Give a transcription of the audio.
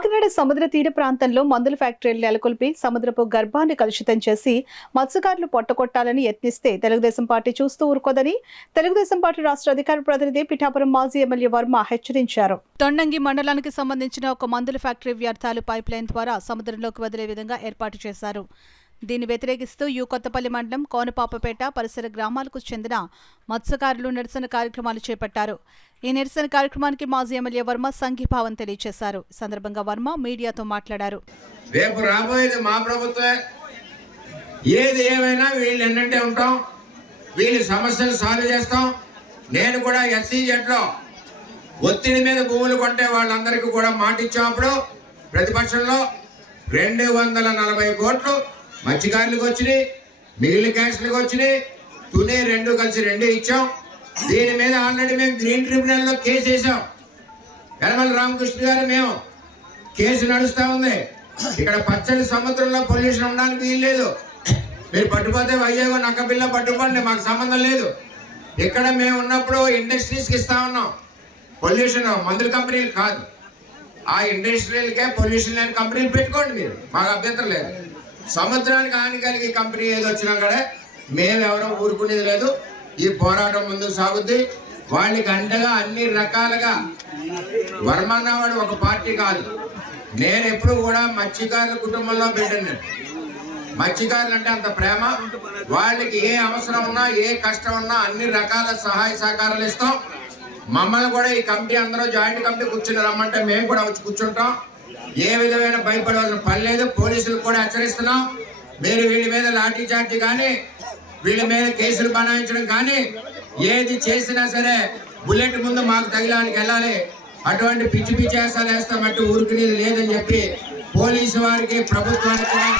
కాకినాడ సముద్ర తీర ప్రాంతంలో మందుల ఫ్యాక్టరీలు నెలకొల్పి సముద్రపు గర్భాన్ని కలుషితం చేసి మత్స్యకారులు పొట్టకొట్టాలని యత్నిస్తే తెలుగుదేశం పార్టీ చూస్తూ ఊరుకోదని తెలుగుదేశం పార్టీ రాష్ట్ర అధికార ప్రతినిధి పిఠాపురం మాజీ ఎమ్మెల్యే వర్మ హెచ్చరించారు. తొండంగి మండలానికి సంబంధించిన ఒక మందుల ఫ్యాక్టరీ వ్యర్థాలు పైప్ లైన్ ద్వారా సముద్రంలోకి వదిలే విధంగా ఏర్పాటు చేశారు. దీన్ని వ్యతిరేకిస్తూ కొత్తపల్లి మండలం కోనపాపపేట పరిసర గ్రామాలకు చెందిన మత్స్యకారులు నిరసన కార్యక్రమాలు చేపట్టారు. ఈ నిరసన కార్యక్రమానికి మాజీ ఎమ్మెల్యే వర్మ సంఘీభావం తెలియజేశారు. ఈ సందర్భంగా వర్మ మీడియాతో మాట్లాడారు. రేపు రాబోయేది మా ప్రభుత్వమే. ఏది ఏమైనా వీళ్ళు ఎన్నంటే ఉంటాం, వీళ్ళ సమస్యలు సాల్వ్ చేస్తాం. నేను కూడా SCZలో ఒత్తిడి మీద భూములు కొంటే వాళ్ళందరికీ కూడా మాట ఇచ్చినప్పుడు ప్రతిపక్షంలో 240 కోట్లు మత్స్యకారులకు వచ్చినాయి, మిగిలిన క్యాష్లకు వచ్చినాయి. తునే రెండు కలిసి 2 ఇచ్చాం. దీని మీద ఆల్రెడీ మేము గ్రీన్ ట్రిబ్యునల్లో కేసు వేసాం. యనమల రామకృష్ణ గారు మేము కేసు నడుస్తూ ఉంది. ఇక్కడ పచ్చని సముద్రంలో పొల్యూషన్ ఉండడానికి వీల్లేదు. మీరు పట్టుపోతే వైజాగ్ నక్కపిల్ల పట్టుకోండి, మాకు సంబంధం లేదు. ఇక్కడ మేము ఉన్నప్పుడు ఇండస్ట్రీస్కి ఇస్తా ఉన్నాం. పొల్యూషన్ మందుల కంపెనీలు కాదు, ఆ ఇండస్ట్రియల్కే పొల్యూషన్ లేని కంపెనీలు పెట్టుకోండి, మీరు మాకు అభ్యంతరం లేదు. సముద్రానికి హాని కలిగే కంపెనీ ఏది వచ్చినా కూడా మేము ఎవరో ఊరుకునేది లేదు. ఈ పోరాటం ముందుకు సాగుద్ది. వాళ్ళకి అండగా అన్ని రకాలుగా వర్మన్నవాడు ఒక పార్టీ కాదు. నేను ఎప్పుడు కూడా మత్స్యకారుల కుటుంబంలో పెట్టాను. మత్స్యకారులు అంటే అంత ప్రేమ. వాళ్ళకి ఏ అవసరం ఉన్నా, ఏ కష్టం ఉన్నా అన్ని రకాల సహాయ సహకారాలు ఇస్తాం. మమ్మల్ని కూడా ఈ కమిటీ అందరూ జాయింట్ కమిటీ కూర్చుని రమ్మంటే మేము కూడా వచ్చి కూర్చుంటాం. ఏ విధమైన భయపడవలసిన పని లేదు. పోలీసులకు కూడా హెచ్చరిస్తున్నాం, మీరు వీళ్ళ మీద లాఠీ చార్జీ కానీ వీళ్ళ మీద కేసులు బనాయించడం కానీ ఏది చేసినా సరే బుల్లెట్ ముందు మాకు తగిలానికి వెళ్ళాలి. అటువంటి పిచ్చి పిచ్చేసాలు వేస్తామంటే ఊరుకునేది లేదని చెప్పి పోలీసు వారికి ప్రభుత్వానికి కూడా